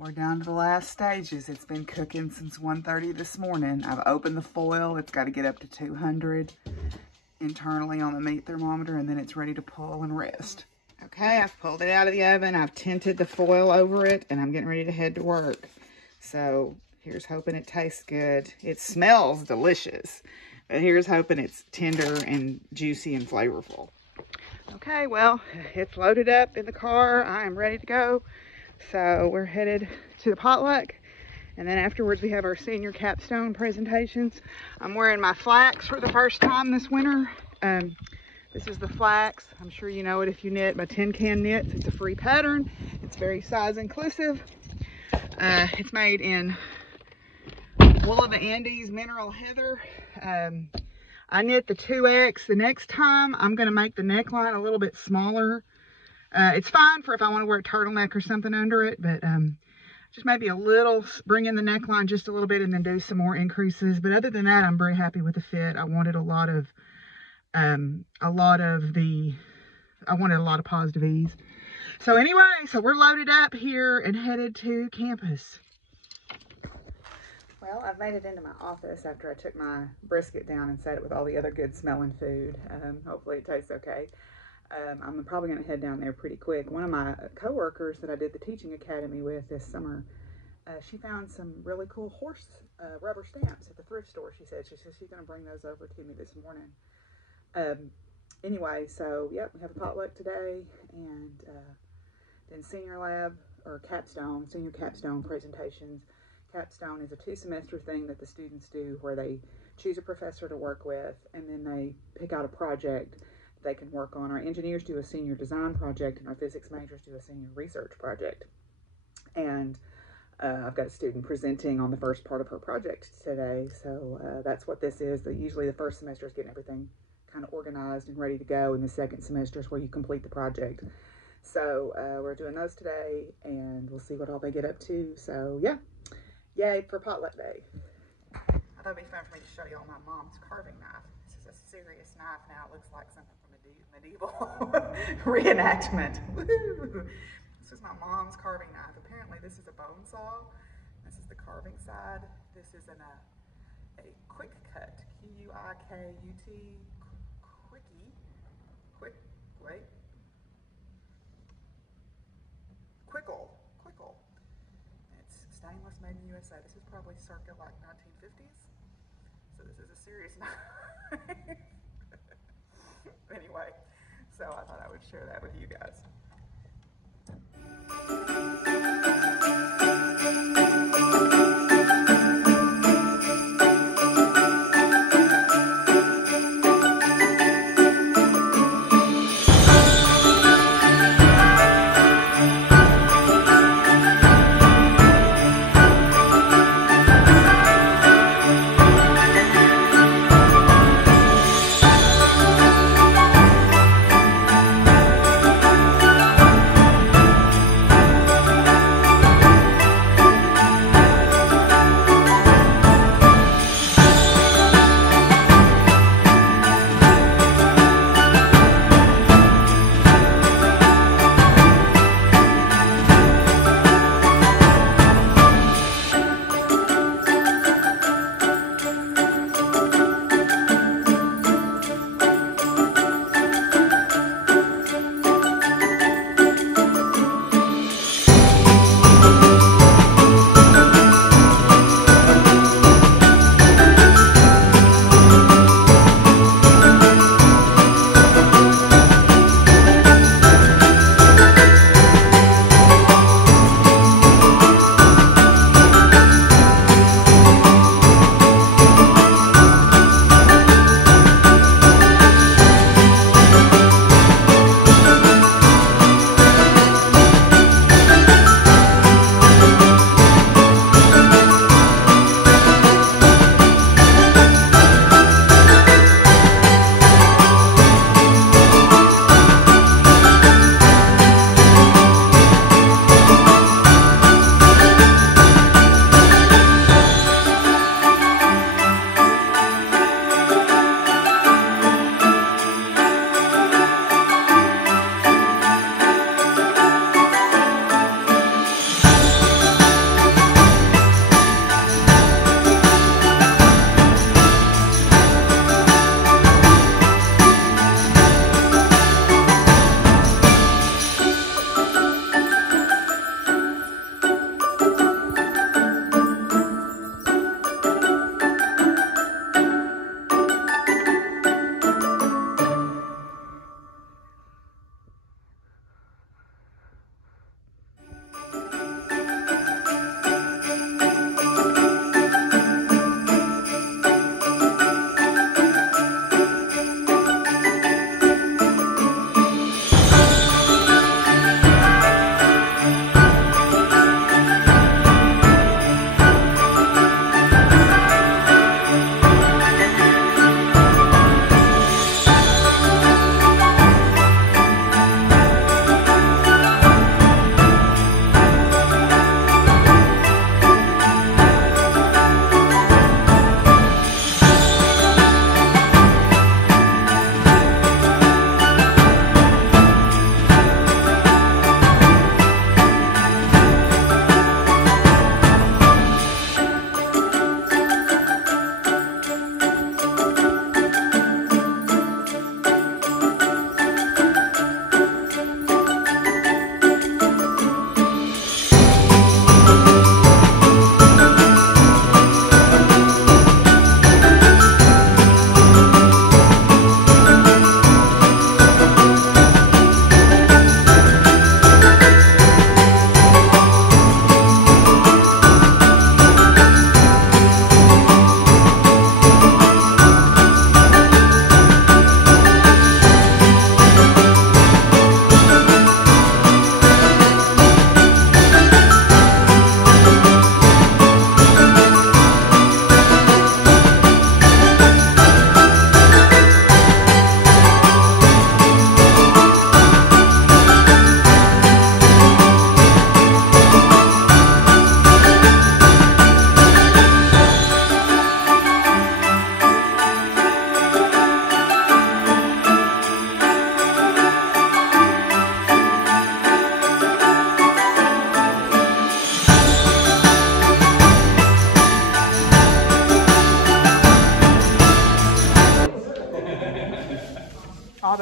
We're down to the last stages. It's been cooking since 1:30 this morning. I've opened the foil. It's got to get up to 200 internally on the meat thermometer, and then it's ready to pull and rest. Okay, I've pulled it out of the oven. I've tinted the foil over it, and I'm getting ready to head to work. So here's hoping it tastes good. It smells delicious, but here's hoping it's tender and juicy and flavorful. Okay, well, it's loaded up in the car. I am ready to go. So we're headed to the potluck, and then afterwards we have our senior capstone presentations. I'm wearing my flax for the first time this winter. This is the flax. I'm sure you know it if you knit by Tin Can Knits. It's a free pattern. It's very size inclusive. It's made in Wool of the Andes Mineral Heather. I knit the 2X. The next time I'm going to make the neckline a little bit smaller. It's fine for if I want to wear a turtleneck or something under it, but just maybe a little, bring in the neckline just a little bit and then do some more increases. But other than that, I'm very happy with the fit. I wanted a lot of positive ease. So anyway, so we're loaded up here and headed to campus. Well, I've made it into my office after I took my brisket down and set it with all the other good smelling food. Hopefully it tastes okay. I'm probably going to head down there pretty quick. One of my coworkers that I did the teaching academy with this summer, she found some really cool horse rubber stamps at the thrift store. She said she's going to bring those over to me this morning. Anyway, so yep, we have a potluck today, and then senior capstone presentations. Capstone is a 2-semester thing that the students do where they choose a professor to work with, and then they pick out a project they can work on. Our engineers do a senior design project, and our physics majors do a senior research project. And I've got a student presenting on the first part of her project today, so that's what this is. Usually the first semester is getting everything kind of organized and ready to go, and the second semester is where you complete the project. So we're doing those today, and we'll see what all they get up to. So yeah, yay for potluck day. I thought it'd be fun for me to show you all my mom's carving knife. This is a serious knife now. It looks like something from medieval reenactment. This is my mom's carving knife. Apparently this is a bone saw. This is the carving side. This is a quick cut. Q-U-I-K-U-T. Quickle. It's stainless, made in the USA. This is probably circa like 1950s. So this is a serious knife. Anyway, so I thought I would share that with you guys.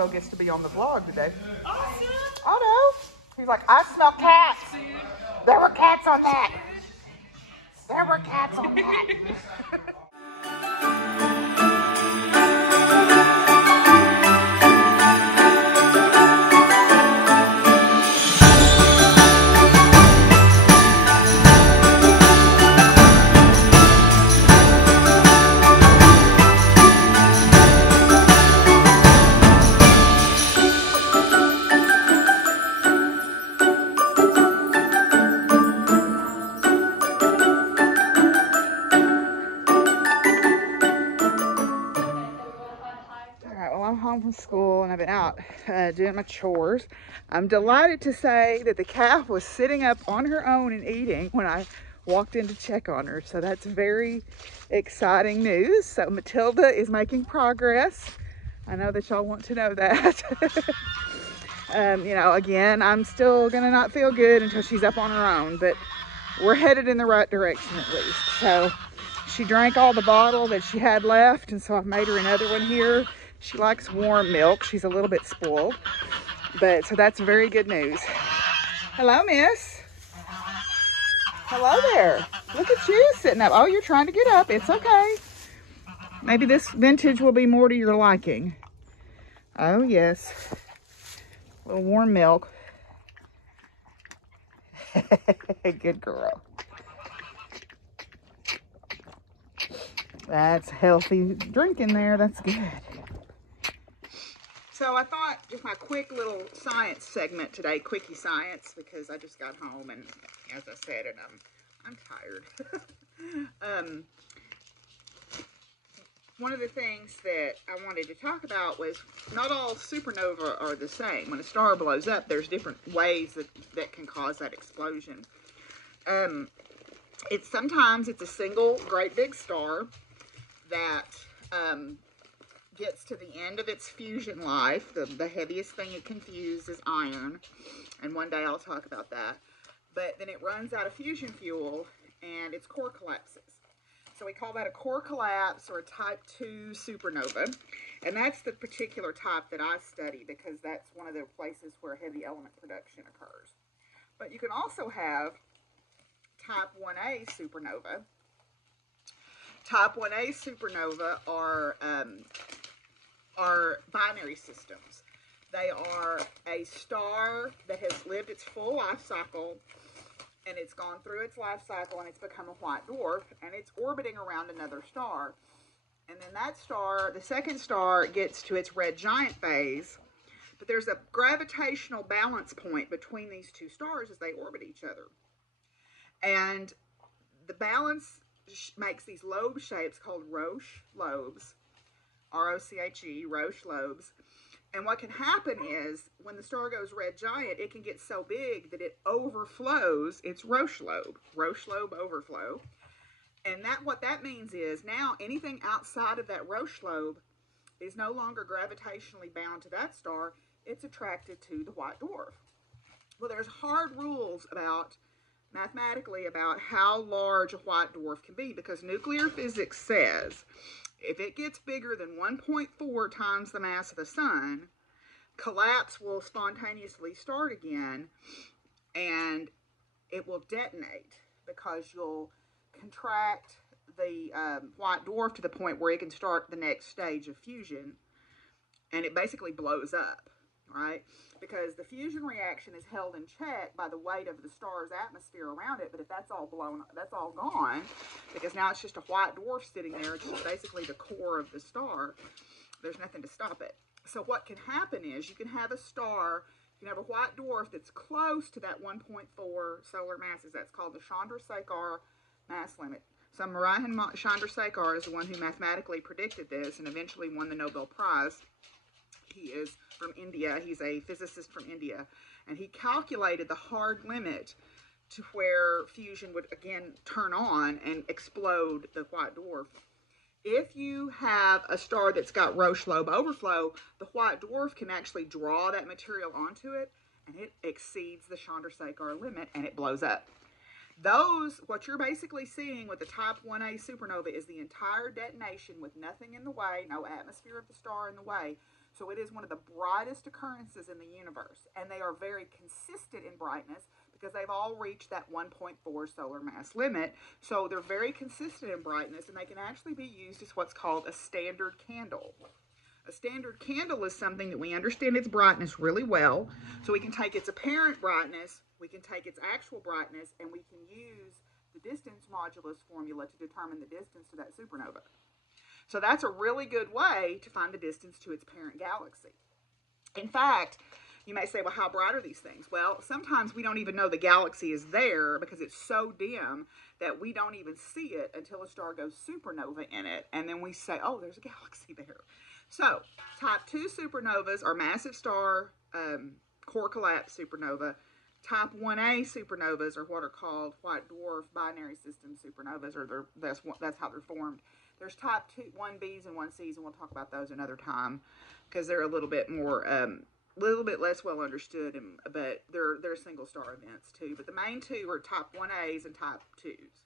Otto gets to be on the vlog today. Awesome. Otto. He's like, I smell cats. There were cats on that. There were cats on that. From school, and I've been out doing my chores. I'm delighted to say that the calf was sitting up on her own and eating when I walked in to check on her, so that's very exciting news. So Matilda is making progress. I know that y'all want to know that. You know, again, I'm still gonna not feel good until she's up on her own, but we're headed in the right direction at least. So she drank all the bottle that she had left, and so I've made her another one here. She likes warm milk. She's a little bit spoiled, but so that's very good news. Hello, miss. Hello there. Look at you sitting up. Oh, you're trying to get up. It's okay. Maybe this vintage will be more to your liking. Oh, yes. A little warm milk. Good girl. That's healthy drinking there. That's good. So I thought just my quick little science segment today, quickie science, because I just got home and, as I said, and I'm tired. One of the things that I wanted to talk about was not all supernova are the same. When a star blows up, there's different ways that can cause that explosion. Sometimes it's a single great big star that gets to the end of its fusion life. The heaviest thing it can fuse is iron, and one day I'll talk about that. But then it runs out of fusion fuel and its core collapses. So we call that a core collapse or a type 2 supernova, and that's the particular type that I study because that's one of the places where heavy element production occurs. But you can also have type 1A supernova. Type 1A supernova are binary systems. They are a star that has lived its full life cycle, and it's gone through its life cycle, and it's become a white dwarf, and it's orbiting around another star. And then that star, the second star, gets to its red giant phase, but there's a gravitational balance point between these two stars as they orbit each other. And the balance makes these lobe shapes called Roche lobes, R-O-C-H-E, Roche lobes. And what can happen is when the star goes red giant, it can get so big that it overflows its Roche lobe overflow. And what that means is now anything outside of that Roche lobe is no longer gravitationally bound to that star. It's attracted to the white dwarf. Well, there's hard rules mathematically about how large a white dwarf can be, because nuclear physics says if it gets bigger than 1.4 times the mass of the sun, collapse will spontaneously start again, and it will detonate because you'll contract the white dwarf to the point where it can start the next stage of fusion, and it basically blows up, right? Because the fusion reaction is held in check by the weight of the star's atmosphere around it. But if that's all that's all gone, because now it's just a white dwarf sitting there, it's just basically the core of the star, there's nothing to stop it. So what can happen is you can have a star, you can have a white dwarf that's close to that 1.4 solar masses. That's called the Chandrasekhar mass limit. So Narayan Chandrasekhar is the one who mathematically predicted this and eventually won the Nobel Prize. He is from India. He's a physicist from India. And he calculated the hard limit to where fusion would again turn on and explode the white dwarf. If you have a star that's got Roche lobe overflow, the white dwarf can actually draw that material onto it, and it exceeds the Chandrasekhar limit, and it blows up. What you're basically seeing with the type 1A supernova is the entire detonation with nothing in the way, no atmosphere of the star in the way. So it is one of the brightest occurrences in the universe. And they are very consistent in brightness because they've all reached that 1.4 solar mass limit. So they're very consistent in brightness, and they can actually be used as what's called a standard candle. A standard candle is something that we understand its brightness really well. So we can take its apparent brightness, we can take its actual brightness, and we can use the distance modulus formula to determine the distance to that supernova. So that's a really good way to find the distance to its parent galaxy. In fact, you may say, well, how bright are these things? Well, sometimes we don't even know the galaxy is there because it's so dim that we don't even see it until a star goes supernova in it. And then we say, oh, there's a galaxy there. So type 2 supernovas are massive star core collapse supernova. Type 1A supernovas are what are called white dwarf binary system supernovas, or that's how they're formed. There's type 1Bs and 1Cs, and we'll talk about those another time because they're a little bit more, little bit less well understood, but they're single star events too. But the main two are type 1As and type 2s.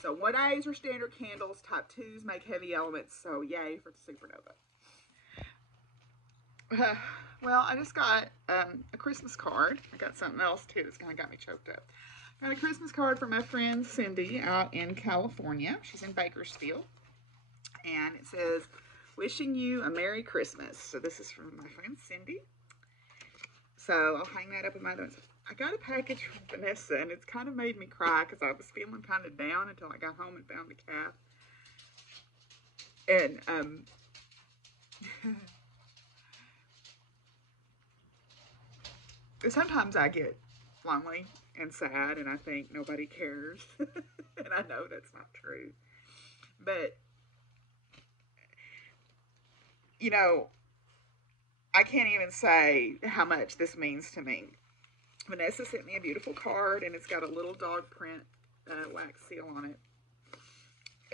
So 1As are standard candles, type 2s make heavy elements, so yay for the supernova. Well, I just got a Christmas card. I got something else too that's kind of got me choked up. I got a Christmas card from my friend Cindy out in California. She's in Bakersfield. And it says, wishing you a Merry Christmas. So this is from my friend Cindy. So I'll hang that up in my notes. I got a package from Vanessa, and it's kind of made me cry because I was feeling kind of down until I got home and found the cat. And sometimes I get lonely and sad, and I think nobody cares. And I know that's not true. But, you know, I can't even say how much this means to me. Vanessa sent me a beautiful card, and it's got a little dog print wax seal on it.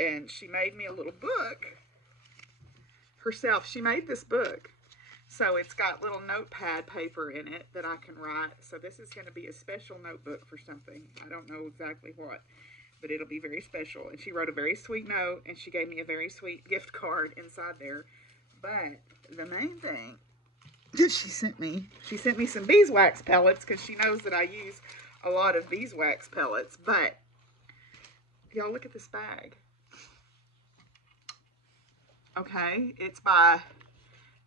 And she made me a little book herself. She made this book. So it's got little notepad paper in it that I can write. So this is going to be a special notebook for something. I don't know exactly what, but it'll be very special. And she wrote a very sweet note, and she gave me a very sweet gift card inside there. But the main thing that she sent me some beeswax pellets because she knows that I use a lot of beeswax pellets. But y'all look at this bag. Okay, it's by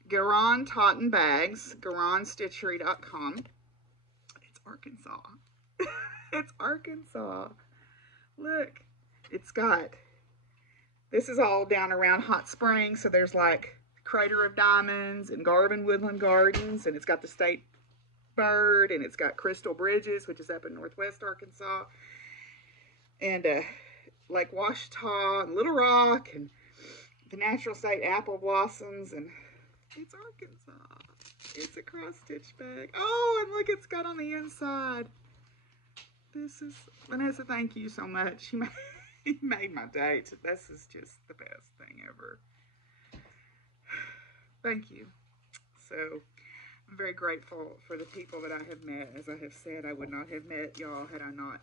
Garon Totten Bags, GaronStitchery.com. It's Arkansas. It's Arkansas. Look, it's got, this is all down around Hot Springs, so there's like Crater of Diamonds and Garvin Woodland Gardens, and it's got the State Bird, and it's got Crystal Bridges, which is up in northwest Arkansas, and Lake Washita and Little Rock, and the Natural State Apple Blossoms, and it's Arkansas. It's a cross-stitch bag. Oh, and look, it's got on the inside. This is, Vanessa, thank you so much. You made my day. This is just the best thing ever. Thank you. So, I'm very grateful for the people that I have met. As I have said, I would not have met y'all had I not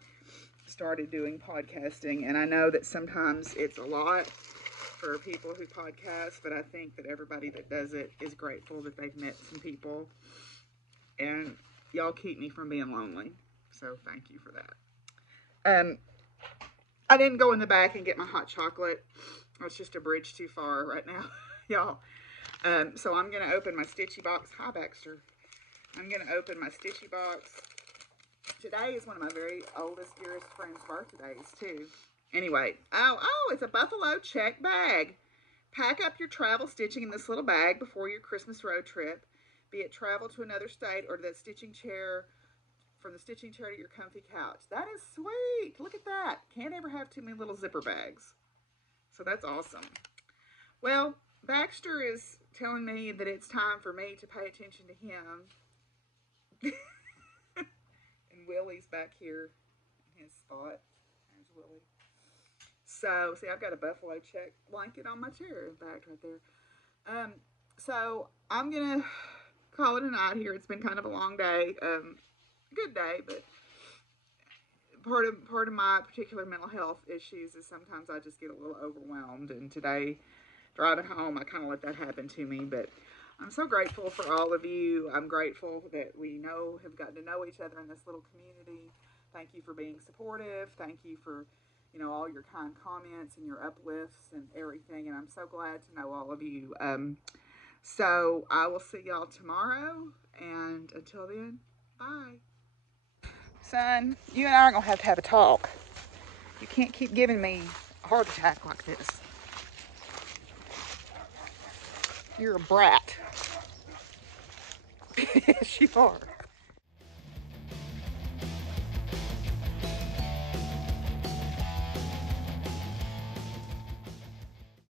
started doing podcasting. And I know that sometimes it's a lot for people who podcast, but I think that everybody that does it is grateful that they've met some people. And y'all keep me from being lonely. So, thank you for that. I didn't go in the back and get my hot chocolate. It's just a bridge too far right now, y'all. So I'm going to open my Stitchy box. Hi, Baxter. I'm going to open my Stitchy box. Today is one of my very oldest, dearest friends' birthdays, too. Anyway, it's a buffalo check bag. Pack up your travel stitching in this little bag before your Christmas road trip, be it travel to another state or to that stitching chair, from the stitching chair to your comfy couch. That is sweet. Look at that. Can't ever have too many little zipper bags. So that's awesome. Well, Baxter is telling me that it's time for me to pay attention to him. And Willie's back here in his spot. There's Willie. So, see, I've got a buffalo check blanket on my chair back right there. So, I'm going to call it a night here. It's been kind of a long day. Good day, but part of my particular mental health issues is sometimes I just get a little overwhelmed, and today, driving home, I kind of let that happen to me, but I'm so grateful for all of you. I'm grateful that we have gotten to know each other in this little community. Thank you for being supportive. Thank you for, all your kind comments and your uplifts and everything. And I'm so glad to know all of you. So I will see y'all tomorrow. And until then, bye. Son, you and I are going to have a talk. You can't keep giving me a heart attack like this. You're a brat. Yes, you are.